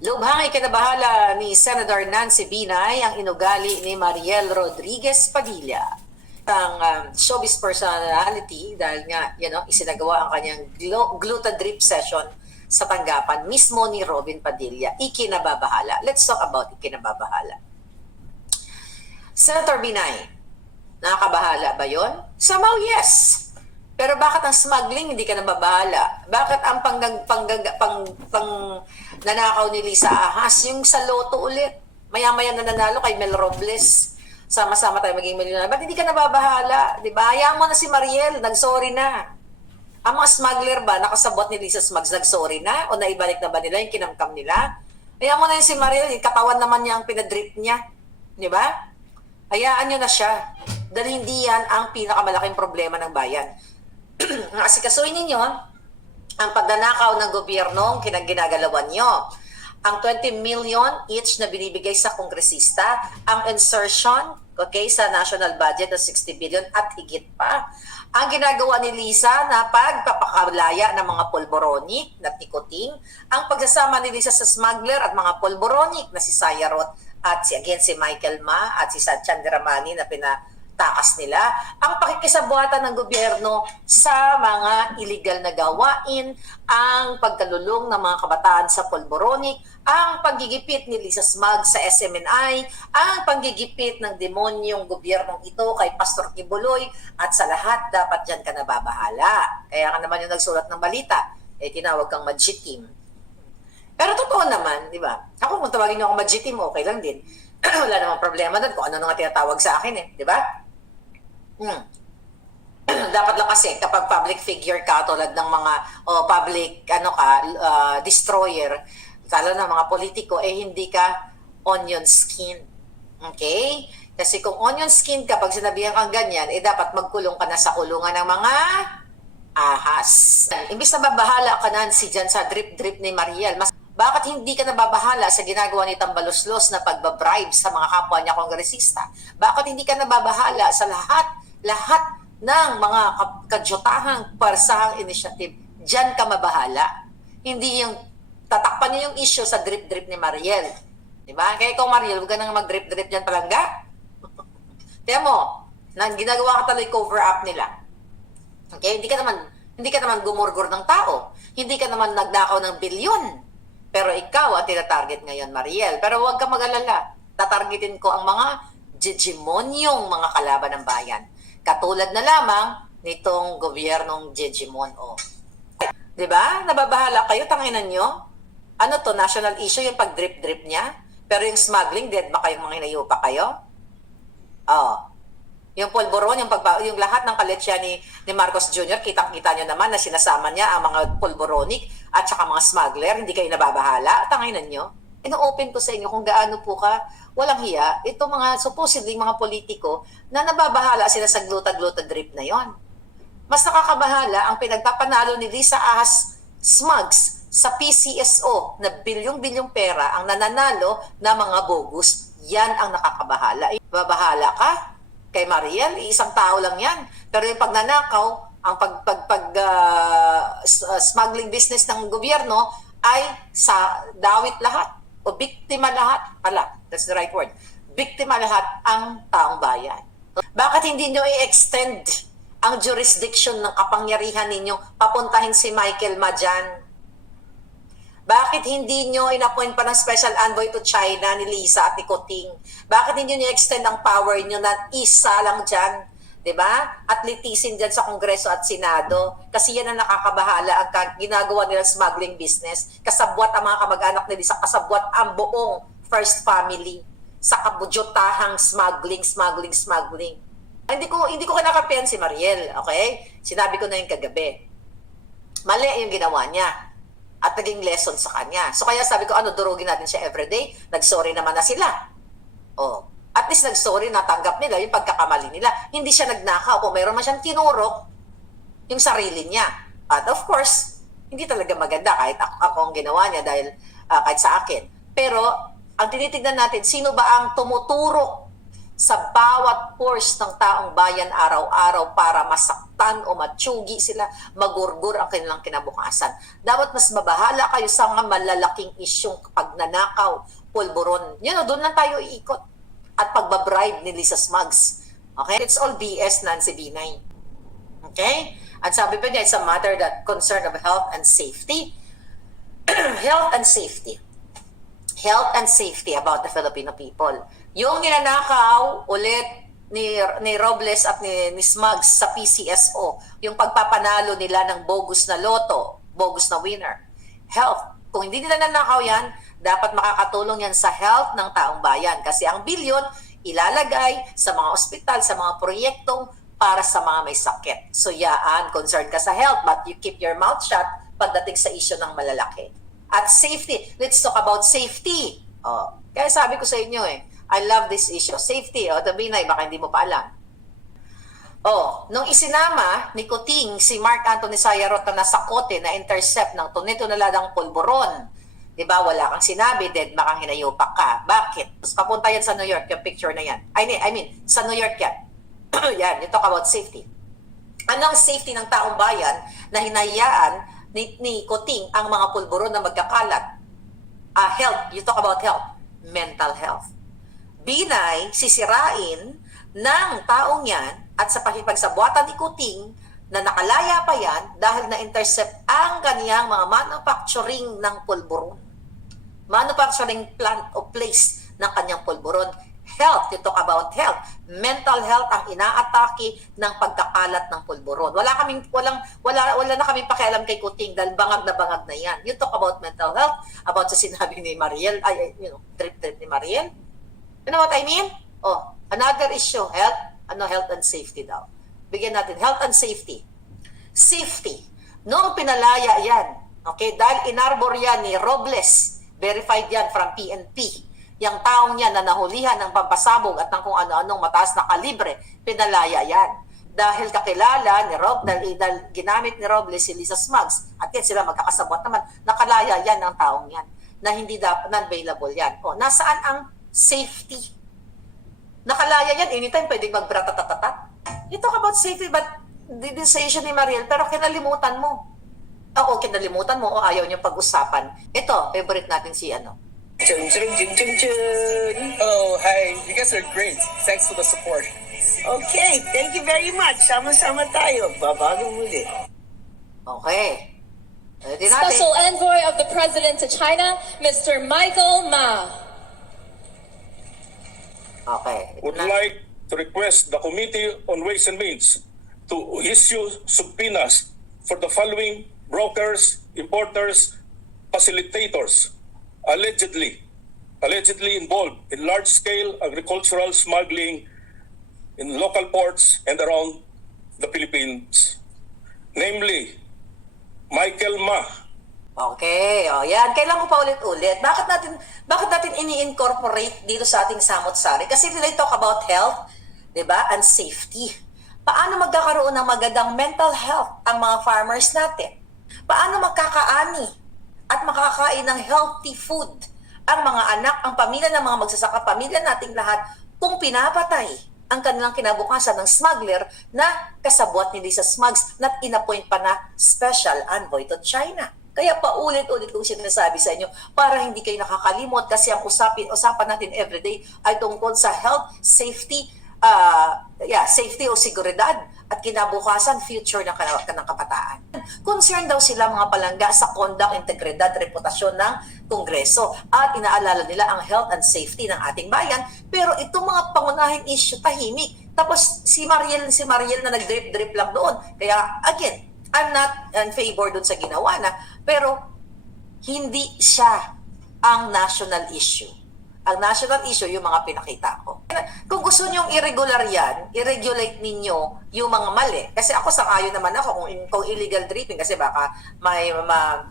Lubhang ikinabahala ni Senator Nancy Binay ang inugali ni Mariel Rodriguez Padilla. Ang um, showbiz personality dahil nga you know, isinagawa ang kanyang glu- glutadrip session sa tanggapan mismo ni Robin Padilla. Ikinababahala. Let's talk about ikinababahala. Senator Binay, nakakabahala ba yon? Somehow, yes. Pero bakit ang smuggling hindi ka nababahala? Bakit ang pang, pang, pang, pang nanakaw ni Lisa Ahas, yung sa loto ulit? Maya-maya na nanalo kay Mel Robles. Sama-sama tayo maging milyonar. Ba't hindi ka nababahala? Di ba? Hayaan mo na si Mariel, nag-sorry na. Ang mga smuggler ba, nakasabot ni Lisa Smugs, nag-sorry na? O naibalik na ba nila yung kinamkam nila? Hayaan mo na yun si Mariel, katawan naman niya ang pinadrip niya. Di ba? Hayaan nyo na siya. Dahil hindi yan ang pinakamalaking problema ng bayan. Ang asikasuhin ninyo, ang pagnanakaw ng gobyerno, ang kinaginagalawan nyo. Ang 20 million each na binibigay sa kongresista, ang insertion okay, sa national budget na 60 billion at higit pa. Ang ginagawa ni Lisa na pagpapakalaya ng mga polboronic na tikoting, ang pagsasama ni Lisa sa smuggler at mga polboronic na si Sayarot at si again si Michael Ma at si Satchan Dramani na pinatakas nila ang pakikisabuatan ng gobyerno sa mga illegal na gawain, ang pagkalulong ng mga kabataan sa polboronic, ang paggigipit ni Lisa Smag sa SMNI, ang panggigipit ng demonyong gobyernong ito kay Pastor Kibuloy at sa lahat dapat dyan ka nababahala. Kaya ka naman yung nagsulat ng balita, eh tinawag kang magitim. Pero totoo naman, di ba? Ako kung tawagin niyo ako magitim, okay lang din. Wala namang problema doon kung ano nang tinatawag sa akin eh, di ba? Hmm. Dapat lang kasi kapag public figure ka tulad ng mga o public ano ka uh, destroyer, lalo na mga politiko eh hindi ka onion skin. Okay? Kasi kung onion skin ka pag sinabihan kang ganyan, eh dapat magkulong ka na sa kulungan ng mga ahas. Imbis na babahala ka na si dyan sa drip-drip ni Mariel, mas bakit hindi ka nababahala sa ginagawa ni Tambaloslos na pagbabribe sa mga kapwa niya kongresista? Bakit hindi ka nababahala sa lahat, lahat ng mga kadyotahang parsahang initiative? Diyan ka mabahala. Hindi yung tatakpan niyo yung issue sa drip-drip ni Mariel. Di ba? Kaya ikaw, Mariel, huwag ka nang mag-drip-drip dyan palangga. Tiyan mo, nang ginagawa ka talaga cover up nila. Okay, hindi ka naman hindi ka naman gumurgur ng tao. Hindi ka naman nagnakaw ng bilyon. Pero ikaw ang tinatarget ngayon, Mariel. Pero huwag ka mag-alala. Tatargetin ko ang mga jejimonyong mga kalaban ng bayan. Katulad na lamang nitong gobyernong jejimon. Oh. 'Di ba? Nababahala kayo, tanginan nyo. Ano to, national issue yung pag-drip-drip niya? Pero yung smuggling, dead ba kayong mga hinayupa kayo? Oh. Yung polvoron, yung, pagba, yung lahat ng kaletsya ni, ni Marcos Jr., kitang-kita nyo naman na sinasama niya ang mga polvoronic at saka mga smuggler, hindi kayo nababahala. Tanginan nyo. Ino-open ko sa inyo kung gaano po ka walang hiya. Ito mga supposedly mga politiko na nababahala sila sa gluta-gluta drip na yon. Mas nakakabahala ang pinagpapanalo ni Lisa Ahas Smugs sa PCSO na bilyong-bilyong pera ang nananalo na mga bogus. Yan ang nakakabahala. Babahala ka? kay Mariel, isang tao lang yan. Pero yung pagnanakaw, ang pag, pag, pag uh, smuggling business ng gobyerno ay sa dawit lahat o biktima lahat. Pala, that's the right word. Biktima lahat ang taong bayan. Bakit hindi nyo i-extend ang jurisdiction ng kapangyarihan ninyo papuntahin si Michael Majan? Bakit hindi nyo inappoint pa ng special envoy to China ni Lisa at ni Koting? Bakit hindi nyo extend ang power nyo na isa lang dyan? 'Di ba? At litisin diyan sa Kongreso at Senado kasi yan ang nakakabahala ang ginagawa nilang smuggling business. Kasabwat ang mga kamag-anak ni Lisa, kasabwat ang buong first family sa kabudyotahang smuggling, smuggling, smuggling. Hindi ko hindi ko kinakapian si Mariel, okay? Sinabi ko na yung kagabi. Mali yung ginawa niya at naging lesson sa kanya. So kaya sabi ko, ano, durugin natin siya everyday. Nag-sorry naman na sila. Oh, at least nag-sorry, natanggap nila yung pagkakamali nila. Hindi siya nagnakaw. Kung mayroon man siyang tinurok, yung sarili niya. At of course, hindi talaga maganda kahit ako, ako ang ginawa niya dahil uh, kahit sa akin. Pero, ang tinitignan natin, sino ba ang tumuturo sa bawat pores ng taong bayan araw-araw para masaktan o matsugi sila, magurgur ang kanilang kinabukasan. Dapat mas mabahala kayo sa mga malalaking isyong pagnanakaw, pulburon. Yun, doon lang tayo iikot. At pagbabribe ni Lisa Smugs. Okay? It's all BS, Nancy B9. Okay? At sabi pa niya, it's a matter that concern of health and safety. health and safety. Health and safety about the Filipino people. Yung ninanakaw ulit ni, ni Robles at ni, ni Smugs sa PCSO, yung pagpapanalo nila ng bogus na loto, bogus na winner. Health. Kung hindi nila nanakaw yan, dapat makakatulong yan sa health ng taong bayan. Kasi ang bilyon, ilalagay sa mga ospital, sa mga proyektong para sa mga may sakit. So yaan, concerned ka sa health, but you keep your mouth shut pagdating sa issue ng malalaki. At safety, let's talk about safety. Oh, kaya sabi ko sa inyo eh, I love this issue. Safety, oh, tabi na, baka hindi mo pa alam. Oh, nung isinama ni Kuting si Mark Anthony Sayarot na nasa kote na intercept ng tunito-naladang pulburon, di ba, wala kang sinabi, dead makang hinayupak ka. Bakit? Tapos papunta yan sa New York, yung picture na yan. I mean, I mean sa New York yan. yan, you talk about safety. Anong safety ng taong bayan na hinayaan ni, ni Kuting ang mga pulburon na magkakalat? Ah, health, you talk about health. Mental health. Binay, sisirain ng taong yan at sa pakipagsabwatan ni Kuting na nakalaya pa yan dahil na-intercept ang kaniyang mga manufacturing ng pulburon. Manufacturing plant o place ng kanyang pulburon. Health, you talk about health. Mental health ang inaatake ng pagkakalat ng pulburon. Wala kaming walang wala wala na kaming pakialam kay Kuting dahil bangag na bangag na yan. You talk about mental health, about sa sinabi ni Mariel, ay, ay, you know, trip trip ni Mariel. You know what I mean? Oh, another issue, health, ano health and safety daw. Bigyan natin health and safety. Safety. Noong pinalaya yan, okay, dahil inarbor yan ni Robles, verified yan from PNP, yung taong yan na nahulihan ng pampasabog at ng kung ano-anong mataas na kalibre, pinalaya yan. Dahil kakilala ni Rob, dahil, dahil ginamit ni Robles si Lisa Smugs, at yan sila magkakasabot naman, nakalaya yan ng taong yan, na hindi dapat, non-available yan. O, nasaan ang safety? Nakalaya yan, anytime pwedeng magbratatatatat. You talk about safety, but sa issue ni Mariel, pero kinalimutan mo. Oo, kinalimutan mo o ayaw niyang pag-usapan. Ito, favorite natin si ano. Chun, chun, chun, chun, chun. Oh, hi. You guys are great. Thanks for the support. Okay, thank you very much. Sama-sama tayo. Babago muli. Okay. Pwede natin. Special Envoy of the President to China, Mr. Michael Ma. Okay. would Na- like to request the Committee on Ways and Means to issue subpoenas for the following brokers, importers, facilitators allegedly allegedly involved in large-scale agricultural smuggling in local ports and around the Philippines. Namely, Michael Ma, Okay, o yan. Kailan ko pa ulit-ulit? Bakit natin, bakit natin ini-incorporate dito sa ating samot-sari? Kasi they talk about health, di ba, and safety. Paano magkakaroon ng magandang mental health ang mga farmers natin? Paano magkakaani at makakain ng healthy food ang mga anak, ang pamilya ng mga magsasaka, pamilya nating lahat, kung pinapatay ang kanilang kinabukasan ng smuggler na kasabwat ni Lisa Smugs na inappoint pa na special envoy to China. Kaya paulit-ulit kong sinasabi sa inyo para hindi kayo nakakalimot kasi ang usapin, usapan natin everyday ay tungkol sa health, safety, uh, yeah, safety o seguridad at kinabukasan future ng, ng kabataan. Concerned daw sila mga palangga sa conduct, integridad, reputasyon ng Kongreso at inaalala nila ang health and safety ng ating bayan pero itong mga pangunahing issue tahimik tapos si Mariel si Mariel na nag-drip-drip lang doon kaya again I'm not in favor doon sa ginawa na pero hindi siya ang national issue. Ang national issue, yung mga pinakita ko. Kung gusto nyong irregular yan, i-regulate ninyo yung mga mali. Kasi ako sang-ayon naman ako kung, kung illegal dripping kasi baka may ma,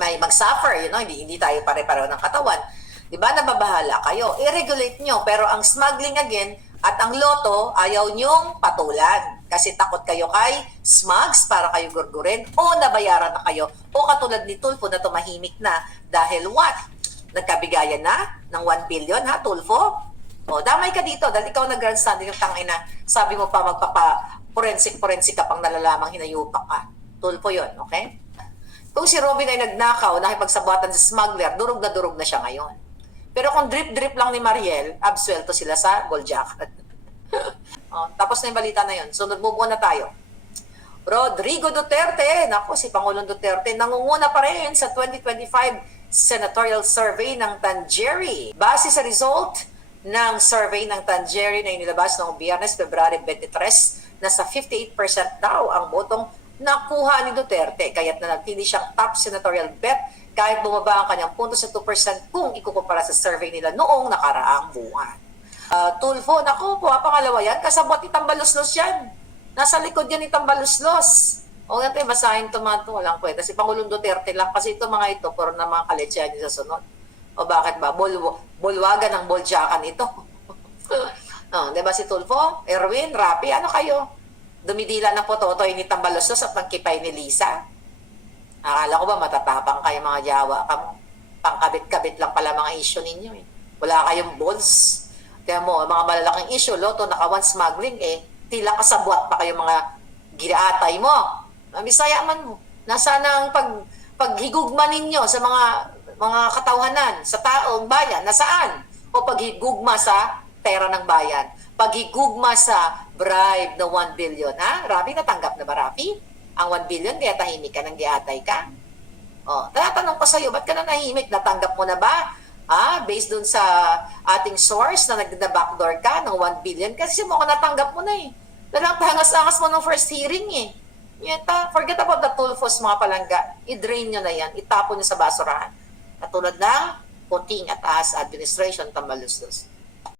may mag-suffer, you know, hindi, hindi tayo pare-pareho ng katawan. Di ba, nababahala kayo. I-regulate nyo. Pero ang smuggling again, at ang loto, ayaw nyong patulan. Kasi takot kayo kay smugs para kayo gurgurin o nabayaran na kayo. O katulad ni Tulfo na tumahimik na dahil what? Nagkabigayan na ng 1 billion ha, Tulfo? O, damay ka dito dahil ikaw nag-grandstanding yung tangina. Sabi mo pa magpapa forensic-forensic ka pang nalalamang hinayupak ka. Tulpo yon okay? Kung si Robin ay nagnakaw, nakipagsabuatan sa smuggler, durog na durog na siya ngayon. Pero kung drip-drip lang ni Mariel, absuelto sila sa gold jacket. oh, tapos na yung balita na yun. Sunod, move na tayo. Rodrigo Duterte, nako si Pangulong Duterte, nangunguna pa rin sa 2025 senatorial survey ng Tangieri. Base sa result ng survey ng Tangieri na inilabas noong Biyernes, February 23, nasa 58% daw ang botong nakuha ni Duterte. Kaya't nanatili siyang top senatorial bet kahit bumaba ang kanyang punto sa 2% kung ikukumpara sa survey nila noong nakaraang buwan. Uh, Tulfo, naku, pumapangalawa yan. Kasabot ni Tambaluslos yan. Nasa likod yan ni Tambaluslos. O yan tayo, basahin ito mga ito. Walang kwenta. Si Pangulong Duterte lang. Kasi ito mga ito, puro na mga kaletsyan sa sunod. O bakit ba? Bul bulwagan ng boljakan ito. oh, di ba si Tulfo? Erwin, Rapi, ano kayo? Dumidila ng pototoy ni Tambaluslos at pagkipay ni Lisa. Akala ko ba matatapang kayo mga Jawa? Pangkabit-kabit lang pala mga issue ninyo eh. Wala kayong balls. Kaya mo, mga malalaking issue, loto, nakawan smuggling eh, tila kasabwat pa kayo mga giraatay mo. Ang Bisaya man mo. Nasaan ang pag, paghigugma ninyo sa mga mga katawhanan, sa taong bayan, nasaan? O paghigugma sa pera ng bayan? Paghigugma sa bribe na 1 billion, ha? Rafi, natanggap na ba, Rafi? Ang 1 billion, kaya tahimik ka ng giatay ka? Oh, tinatanong ko sa'yo, ba't ka na nahimik? Natanggap mo na ba? Ah, based dun sa ating source na nagda-backdoor ka ng 1 billion kasi mo natanggap mo na eh. Dalang tangas-angas mo ng first hearing eh. Yata, forget about the tulfos mga palangga. I-drain nyo na yan. Itapon nyo sa basurahan. Katulad ng puting at ahas administration, tambalustos.